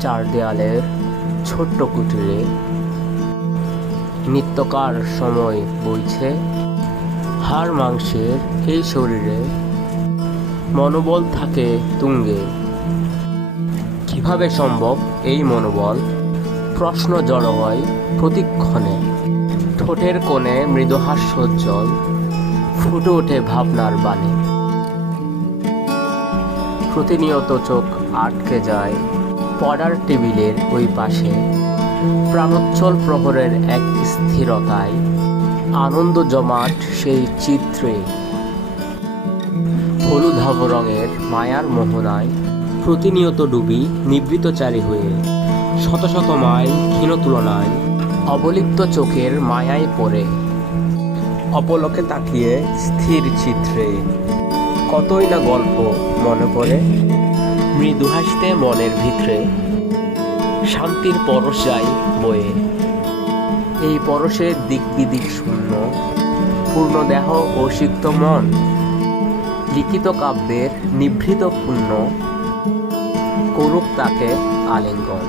চার দেয়ালের ছোট্ট কুটিরে নিত্যকার সময় বইছে। হাড় মাংসের এই শরীরে মনোবল থাকে তুঙ্গে। কিভাবে সম্ভব এই মনোবল? প্রশ্ন জড়ো হয় প্রতিক্ষণে। ঠোঁটের কোণে মৃদু হাস্যোজ্জ্বল ফুটে ওঠে ভাবনার বাণী। প্রতিনিয়ত চোখ আটকে যায় পড়ার টেবিলের ওই পাশে। প্রাণোচ্ছল প্রহরের এক স্থিরতায় আনন্দ জমাট সেই চিত্রে। হলুদাভ রঙের মায়ার মোহনায় প্রতিনিয়ত ডুবি নিবৃতচারী হয়ে। শত শত মাইল ক্ষীণ তুলনায় অবলিপ্ত চোখের মায়ায় পড়ে। অপলকে তাকিয়ে স্থির চিত্রে কতই না গল্প মনে পড়ে। মৃদু হাসতে মনের ভিতরে শান্তির পরশ যায় বয়ে। এই পরশে দিক বিদিক শূন্য, পূর্ণ দেহ ও সিক্ত মন। লিখিত কাব্যের নিভৃত পুণ্য করুক তাকে আলিঙ্গন।